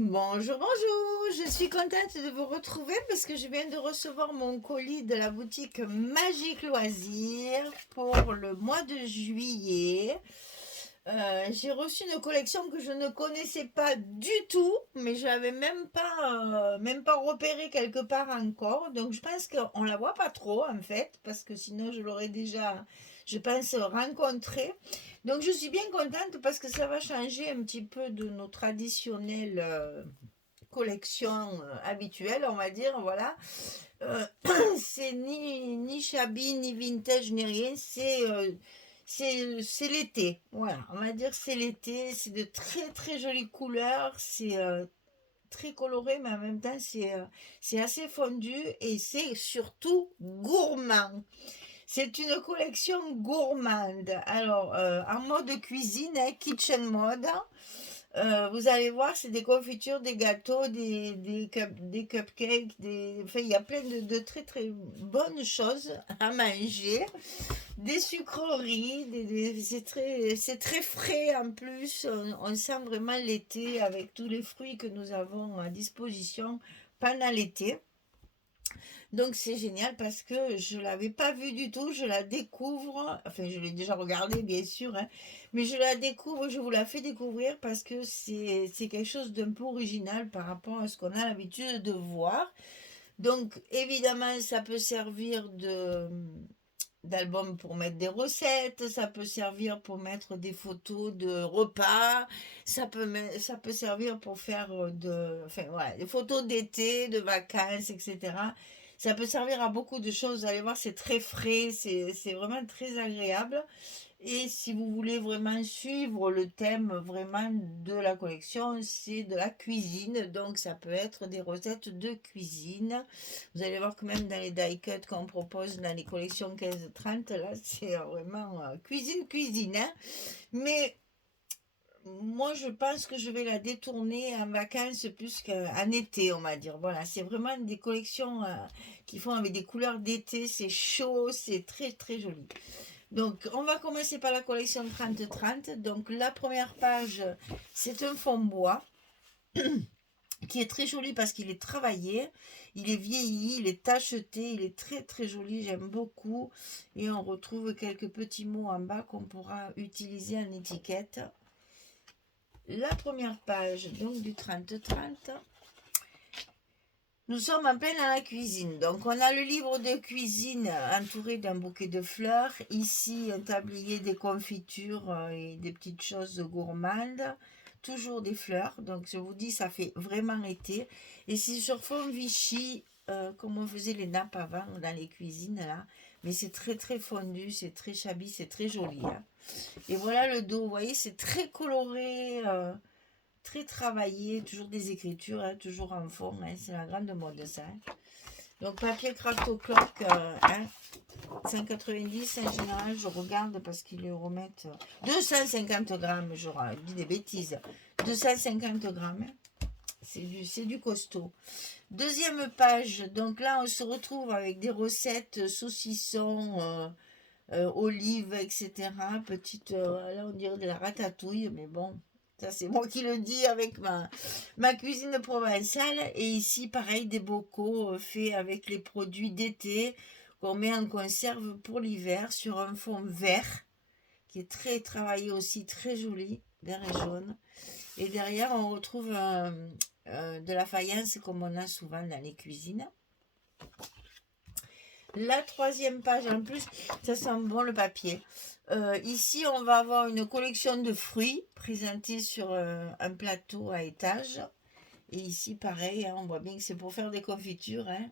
Bonjour, bonjour, je suis contente de vous retrouver parce que je viens de recevoir mon colis de la boutique Magique Loisirs pour le mois de juillet. J'ai reçu une collection que je ne connaissais pas du tout, mais je l'avais même pas repérée quelque part encore. Donc je pense qu'on la voit pas trop en fait, parce que sinon je l'aurais déjà, je pense, rencontrée. Donc je suis bien contente parce que ça va changer un petit peu de nos traditionnelles collections habituelles, on va dire, voilà. Euh, c'est ni shabby, ni vintage, ni rien, c'est l'été, voilà, on va dire c'est l'été, c'est de très très jolies couleurs, c'est très coloré, mais en même temps c'est assez fondu et c'est surtout gourmand. C'est une collection gourmande. Alors, en mode cuisine, hein, kitchen mode. Vous allez voir, c'est des confitures, des gâteaux, des cupcakes, enfin, il y a plein de très très bonnes choses à manger. Des sucreries, c'est très frais en plus. On sent vraiment l'été avec tous les fruits que nous avons à disposition pendant l'été. Donc c'est génial parce que je l'avais pas vue du tout, je la découvre, enfin je l'ai déjà regardée bien sûr, hein, mais je la découvre, je vous la fais découvrir parce que c'est quelque chose d'un peu original par rapport à ce qu'on a l'habitude de voir. Donc évidemment ça peut servir d'album pour mettre des recettes, ça peut servir pour mettre des photos de repas, ça peut servir pour faire enfin voilà, des photos d'été, de vacances, etc. Ça peut servir à beaucoup de choses. Vous allez voir, c'est très frais, c'est vraiment très agréable. Et si vous voulez vraiment suivre le thème vraiment de la collection, c'est de la cuisine. Donc ça peut être des recettes de cuisine. Vous allez voir que même dans les die cuts qu'on propose dans les collections 15-30, là c'est vraiment cuisine, hein. Mais moi je pense que je vais la détourner en vacances plus qu'en été, on va dire. Voilà, c'est vraiment des collections qui font avec des couleurs d'été. C'est chaud, c'est très très joli. Donc, on va commencer par la collection 30-30. Donc, la première page, c'est un fond bois qui est très joli parce qu'il est travaillé, il est vieilli, il est tacheté, il est très très joli, j'aime beaucoup. Et on retrouve quelques petits mots en bas qu'on pourra utiliser en étiquette. La première page, donc du 30-30. Nous sommes en plein dans la cuisine. Donc, on a le livre de cuisine entouré d'un bouquet de fleurs. Ici, un tablier des confitures et des petites choses gourmandes. Toujours des fleurs. Donc, je vous dis, ça fait vraiment été. Et c'est sur fond Vichy, comme on faisait les nappes avant dans les cuisines, là. Mais c'est très, très fondu, c'est très shabby, c'est très joli, hein. Et voilà le dos. Vous voyez, c'est très coloré. Très travaillé, toujours des écritures, hein, toujours en fond, hein, c'est la grande mode ça, hein. Donc papier craft au clock, hein, 5,90 en général, je regarde parce qu'ils le remettent 250 grammes, je dis des bêtises, 250 grammes, hein. C'est du costaud. Deuxième page, donc là on se retrouve avec des recettes saucissons, olives, etc. Petite, là on dirait de la ratatouille, mais bon, ça c'est moi qui le dis avec ma cuisine provençale. Et ici, pareil, des bocaux faits avec les produits d'été qu'on met en conserve pour l'hiver sur un fond vert qui est très travaillé aussi, très joli, vert et jaune. Et derrière, on retrouve de la faïence comme on a souvent dans les cuisines. La troisième page, en plus, ça sent bon le papier. Ici, on va avoir une collection de fruits présentés sur un plateau à étage. Et ici, pareil, hein, on voit bien que c'est pour faire des confitures, hein.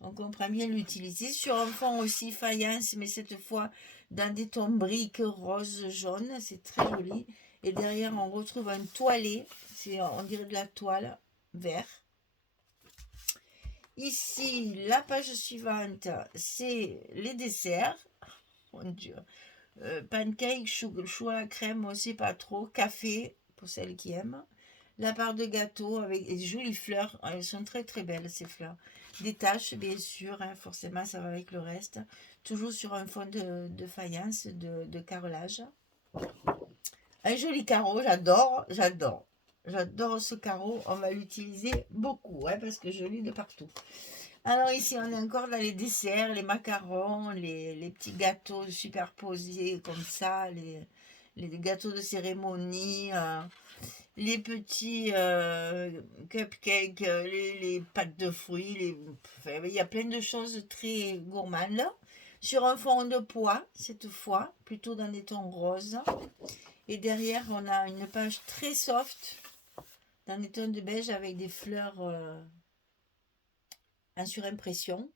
On comprend bien l'utiliser. Sur un fond aussi faïence, mais cette fois dans des tons briques rose, jaune. C'est très joli. Et derrière, on retrouve un toilet. On dirait de la toile, vert. Ici, la page suivante, c'est les desserts. Mon Dieu. Pancake, choix, crème, on ne sait pas trop. Café, pour celles qui aiment. La part de gâteau avec des jolies fleurs. Elles sont très très belles ces fleurs. Des taches, bien sûr, hein, forcément ça va avec le reste. Toujours sur un fond de faïence, de carrelage. Un joli carreau, j'adore, j'adore. J'adore ce carreau. On va l'utiliser beaucoup, hein, parce que je lis de partout. Alors ici, on est encore dans les desserts, les macarons, les petits gâteaux superposés comme ça, les gâteaux de cérémonie, les petits cupcakes, les pâtes de fruits, enfin, il y a plein de choses très gourmandes. Sur un fond de pois, cette fois, plutôt dans des tons roses. Et derrière, on a une page très soft, dans des tons de beige avec des fleurs en surimpression.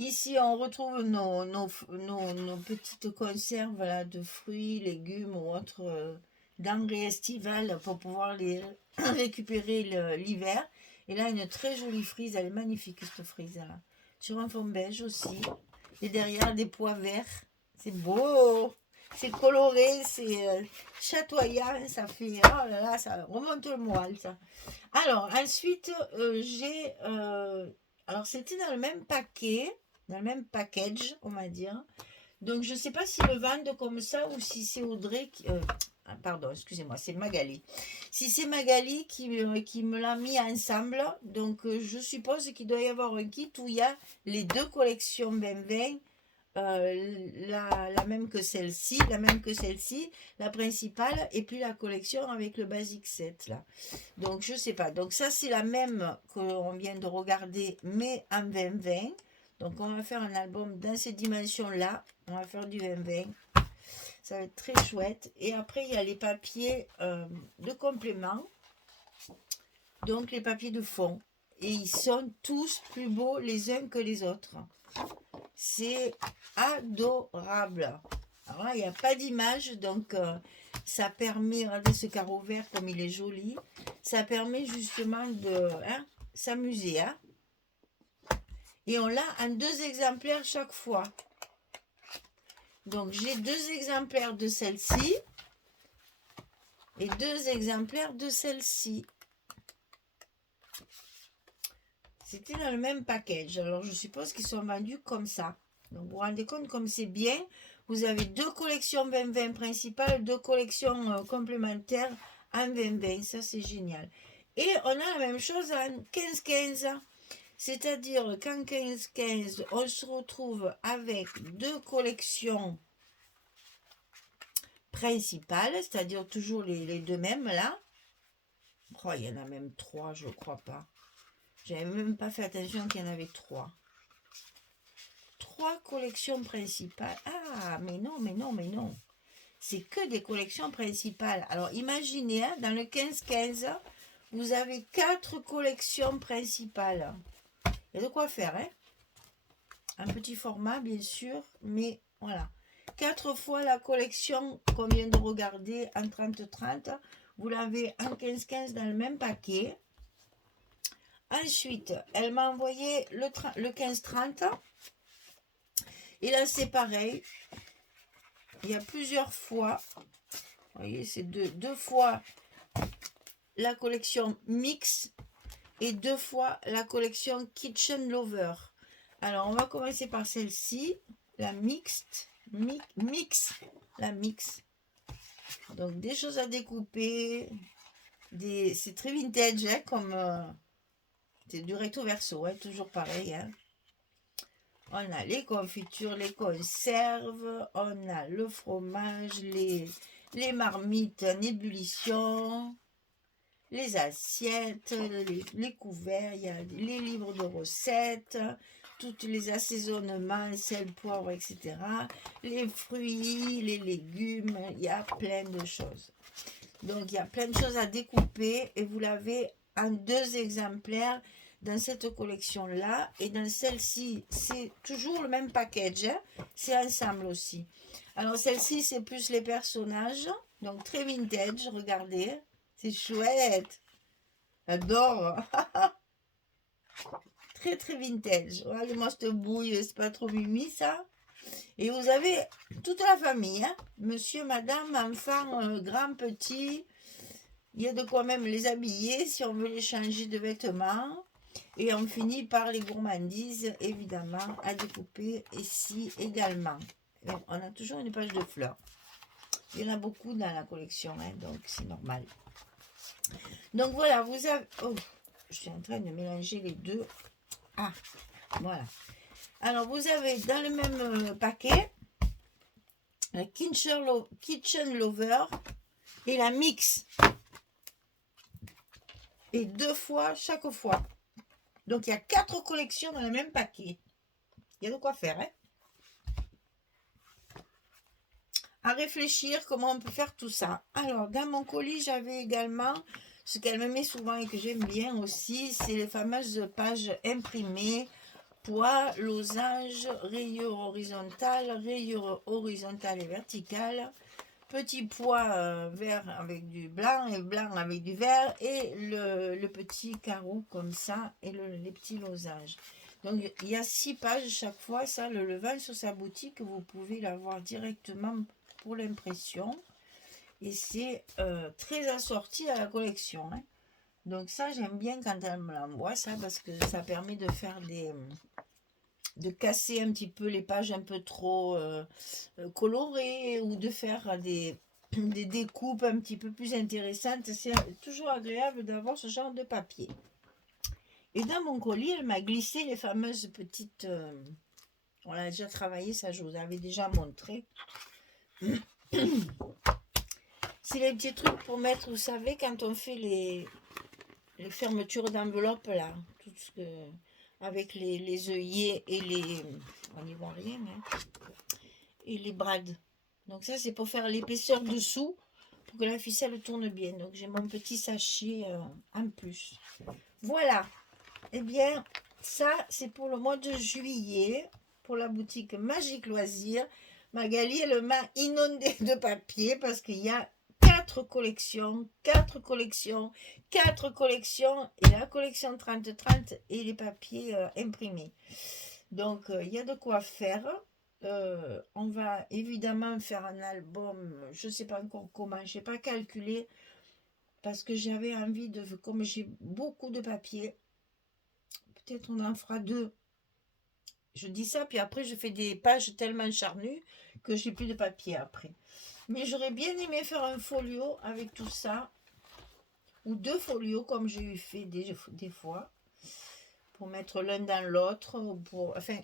Ici, on retrouve nos petites conserves là, de fruits, légumes ou autres denrées estivales pour pouvoir les récupérer l'hiver. Et là, une très jolie frise, elle est magnifique cette frise-là. Sur un fond beige aussi. Et derrière, des pois verts. C'est beau, c'est coloré, c'est chatoyant, ça fait... Oh là là, ça remonte le moral, ça. Alors, ensuite, j'ai... alors, c'était dans le même paquet, dans le même package, on va dire. Donc, je ne sais pas si le vendent comme ça ou si c'est Audrey qui... pardon, excusez-moi, c'est Magali. Si c'est Magali qui me l'a mis ensemble, donc je suppose qu'il doit y avoir un kit où il y a les deux collections 2020, la même que celle-ci, la principale, et puis la collection avec le Basic Set, là. Donc, je sais pas. Donc, ça, c'est la même qu'on vient de regarder, mais en 2020. Donc, on va faire un album dans ces dimensions-là. On va faire du 2020. Ça va être très chouette. Et après, il y a les papiers de complément. Donc, les papiers de fond. Et ils sont tous plus beaux les uns que les autres. C'est adorable. Alors là, il n'y a pas d'image. Donc, ça permet, regardez ce carreau vert comme il est joli. Ça permet justement de s'amuser. Hein. Et on l'a en 2 exemplaires chaque fois. Donc, j'ai 2 exemplaires de celle-ci et 2 exemplaires de celle-ci. C'était dans le même package. Alors, je suppose qu'ils sont vendus comme ça. Donc, vous vous rendez compte comme c'est bien. Vous avez 2 collections 2020 principales, 2 collections complémentaires en 2020. Ça, c'est génial. Et on a la même chose en 15-15. C'est-à-dire qu'en 15-15, on se retrouve avec 2 collections principales, c'est-à-dire toujours les 2 mêmes là. Oh, il y en a même 3, je crois pas. J'avais même pas fait attention qu'il y en avait 3. 3 collections principales. Ah, mais non, mais non, mais non. C'est que des collections principales. Alors, imaginez, hein, dans le 15-15, vous avez 4 collections principales. Il y a de quoi faire, hein. Un petit format, bien sûr, mais voilà. 4 fois la collection qu'on vient de regarder en 30-30. Vous l'avez en 15-15 dans le même paquet. Ensuite, elle m'a envoyé le 15-30. Et là, c'est pareil. Il y a plusieurs fois. Vous voyez, c'est deux fois la collection Mix et 2 fois la collection Kitchen Lover. Alors, on va commencer par celle-ci, la Mixed. La Mix. Donc, des choses à découper. C'est très vintage, hein, comme... c'est du recto verso, hein, toujours pareil. Hein. On a les confitures, les conserves, on a le fromage, les marmites en ébullition, les assiettes, les couverts, il y a les livres de recettes, tous les assaisonnements, sel, poivre, etc. Les fruits, les légumes, il y a plein de choses. Donc, il y a plein de choses à découper et vous l'avez en 2 exemplaires dans cette collection-là. Et dans celle-ci, c'est toujours le même package. Hein, c'est ensemble aussi. Alors, celle-ci, c'est plus les personnages. Donc, très vintage, regardez. C'est chouette. J'adore. Très, très vintage. Regardez-moi cette bouille. C'est pas trop mimi, ça. Et vous avez toute la famille. Hein, monsieur, madame, enfant, grand, petit. Il y a de quoi même les habiller si on veut les changer de vêtements. Et on finit par les gourmandises, évidemment, à découper ici également. Et on a toujours une page de fleurs. Il y en a beaucoup dans la collection, hein, donc c'est normal. Donc voilà, vous avez... Oh, je suis en train de mélanger les deux. Ah, voilà. Alors, vous avez dans le même paquet la Kitchen Lover et la Mix. Et 2 fois chaque fois. Donc, il y a 4 collections dans le même paquet. Il y a de quoi faire, hein? À réfléchir comment on peut faire tout ça. Alors, dans mon colis, j'avais également, ce qu'elle me met souvent et que j'aime bien aussi, c'est les fameuses pages imprimées, poids, losange, rayures horizontales et verticales, petit poids vert avec du blanc et blanc avec du vert et le petit carreau comme ça et les petits losanges. Donc il y a 6 pages chaque fois. Ça, le vend sur sa boutique, vous pouvez l'avoir directement pour l'impression et c'est très assorti à la collection, hein. Donc ça, j'aime bien quand elle me l'envoie, ça, parce que ça permet de faire de casser un petit peu les pages un peu trop colorées ou de faire des découpes un petit peu plus intéressantes. C'est toujours agréable d'avoir ce genre de papier. Et dans mon colis, elle m'a glissé les fameuses petites... on a déjà travaillé, ça je vous avais déjà montré. C'est les petits trucs pour mettre, vous savez, quand on fait les fermetures d'enveloppe là, tout ce que... avec les œillets et les... on n'y voit rien, hein, et les brades. Donc ça, c'est pour faire l'épaisseur dessous, pour que la ficelle tourne bien. Donc j'ai mon petit sachet en plus. Voilà. Eh bien, ça, c'est pour le mois de juillet, pour la boutique Magique Loisirs. Magali, elle m'a inondée de papier parce qu'il y a 4 collections, 4 collections, 4 collections, et la collection 30-30 et les papiers imprimés. Donc, il y a de quoi faire. On va évidemment faire un album, je ne sais pas encore comment, je n'ai pas calculé, parce que j'avais envie de, comme j'ai beaucoup de papier, peut-être on en fera 2. Je dis ça, puis après je fais des pages tellement charnues que j'ai plus de papier après. Mais j'aurais bien aimé faire un folio avec tout ça, ou 2 folios comme j'ai eu fait des fois, pour mettre l'un dans l'autre, pour, enfin,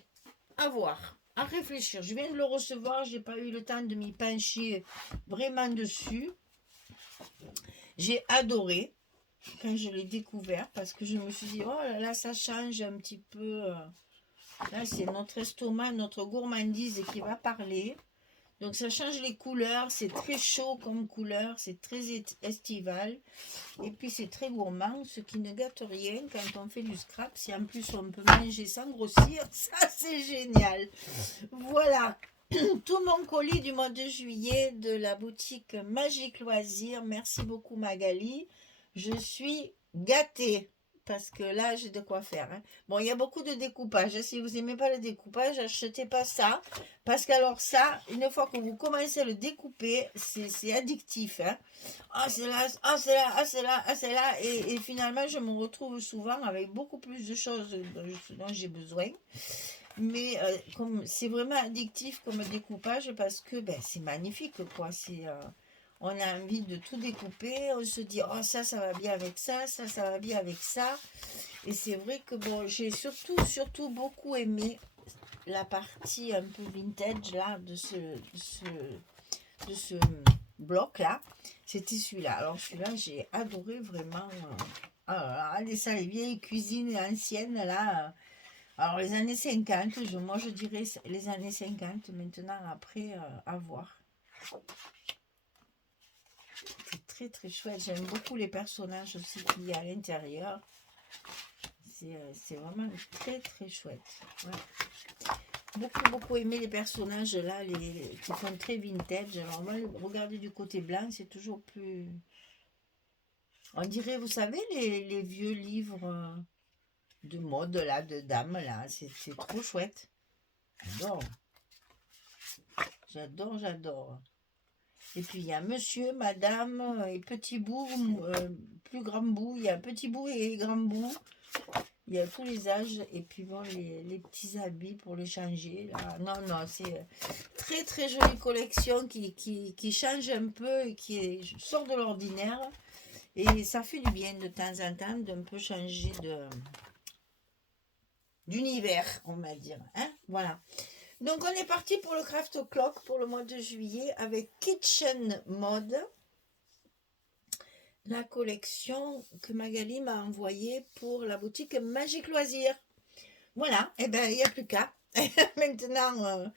à voir, à réfléchir. Je viens de le recevoir, j'ai pas eu le temps de m'y pencher vraiment dessus. J'ai adoré quand je l'ai découvert parce que je me suis dit, oh là là, ça change un petit peu. Là, c'est notre estomac, notre gourmandise qui va parler. Donc, ça change les couleurs. C'est très chaud comme couleur. C'est très estival. Et puis, c'est très gourmand, ce qui ne gâte rien quand on fait du scrap. Si en plus, on peut manger sans grossir, ça, c'est génial. Voilà. Tout mon colis du mois de juillet de la boutique Magique Loisirs. Merci beaucoup, Magali. Je suis gâtée. Parce que là, j'ai de quoi faire, hein. Bon, il y a beaucoup de découpage. Si vous n'aimez pas le découpage, achetez pas ça. Parce qu'alors ça, une fois que vous commencez à le découper, c'est addictif, hein. Ah, c'est là, ah, c'est là, ah, c'est là, ah, c'est là. Et finalement, je me retrouve souvent avec beaucoup plus de choses dont j'ai besoin. Mais comme c'est vraiment addictif comme découpage parce que ben, c'est magnifique, quoi. On a envie de tout découper, on se dit, oh ça va bien avec ça, ça va bien avec ça. Et c'est vrai que bon, j'ai surtout beaucoup aimé la partie un peu vintage là de ce bloc-là. C'était celui-là. Alors celui-là, j'ai adoré vraiment. Les vieilles cuisines anciennes là. Alors les années 50, moi je dirais les années 50, maintenant après, à voir. C'est très très chouette, j'aime beaucoup les personnages aussi qu'il y a à l'intérieur. C'est vraiment très très chouette. Ouais. Beaucoup aimé les personnages là, qui sont très vintage. Alors moi, regardez du côté blanc, c'est toujours plus... On dirait, vous savez, les vieux livres... de mode là, de dames là, c'est trop chouette. J'adore. Et puis il y a monsieur, madame et petit bout, plus grand bout, il y a petit bout et grand bout. Il y a tous les âges. Et puis bon, les petits habits pour les changer. Là. Non, non, c'est très très jolie collection qui change un peu et sort de l'ordinaire. Et ça fait du bien de temps en temps d'un peu changer d'univers, on va dire. Hein, voilà. Donc on est parti pour le Craft O'Clock pour le mois de juillet avec Kitchen Mode, la collection que Magali m'a envoyée pour la boutique Magique Loisirs. Voilà, et ben il n'y a plus qu'à. Maintenant,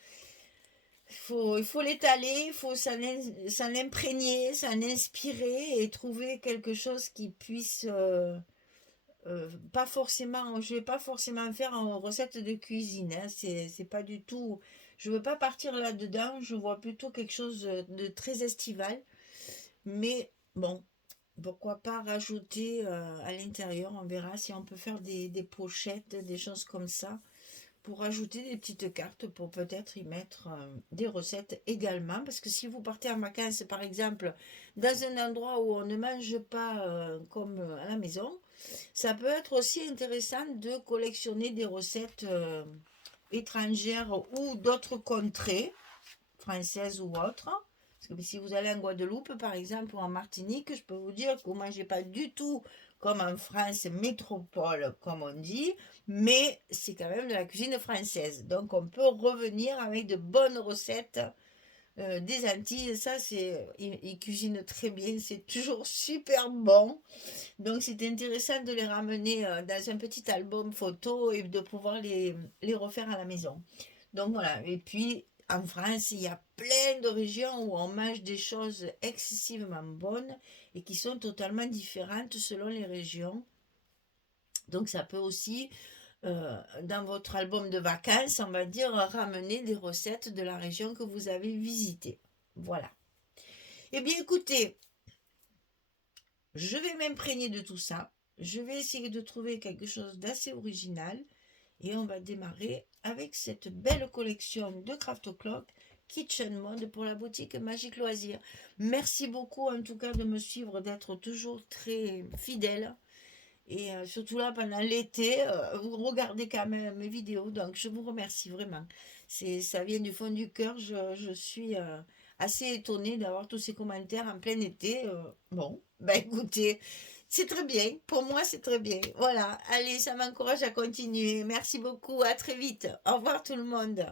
il faut l'étaler, il faut s'en imprégner, s'en inspirer et trouver quelque chose qui puisse pas forcément, je vais pas forcément faire une recette de cuisine, hein, c'est pas du tout, je veux pas partir là-dedans, je vois plutôt quelque chose de très estival, mais bon, pourquoi pas rajouter à l'intérieur, on verra si on peut faire des pochettes, des choses comme ça, pour ajouter des petites cartes, pour peut-être y mettre des recettes également, parce que si vous partez en vacances, par exemple, dans un endroit où on ne mange pas comme à la maison, ça peut être aussi intéressant de collectionner des recettes étrangères ou d'autres contrées, françaises ou autres. Parce que si vous allez en Guadeloupe, par exemple, ou en Martinique, je peux vous dire que vous ne mangez pas du tout comme en France métropole, comme on dit, mais c'est quand même de la cuisine française. Donc on peut revenir avec de bonnes recettes des Antilles. Ça, ils cuisinent très bien, c'est toujours super bon. Donc c'est intéressant de les ramener dans un petit album photo et de pouvoir les refaire à la maison. Donc voilà, et puis en France, il y a plein de régions où on mange des choses excessivement bonnes et qui sont totalement différentes selon les régions. Donc ça peut aussi, dans votre album de vacances, on va dire, ramener des recettes de la région que vous avez visitée. Voilà. Eh bien écoutez, je vais m'imprégner de tout ça. Je vais essayer de trouver quelque chose d'assez original. Et on va démarrer avec cette belle collection de Craft O'Clock Kitchen Mode pour la boutique Magique Loisirs. Merci beaucoup en tout cas de me suivre, d'être toujours très fidèle. Et surtout là, pendant l'été, vous regardez quand même mes vidéos. Donc je vous remercie vraiment. Ça vient du fond du cœur. Je suis assez étonnée d'avoir tous ces commentaires en plein été. Bon, bah écoutez, c'est très bien. Pour moi, c'est très bien. Voilà. Allez, ça m'encourage à continuer. Merci beaucoup. À très vite. Au revoir tout le monde.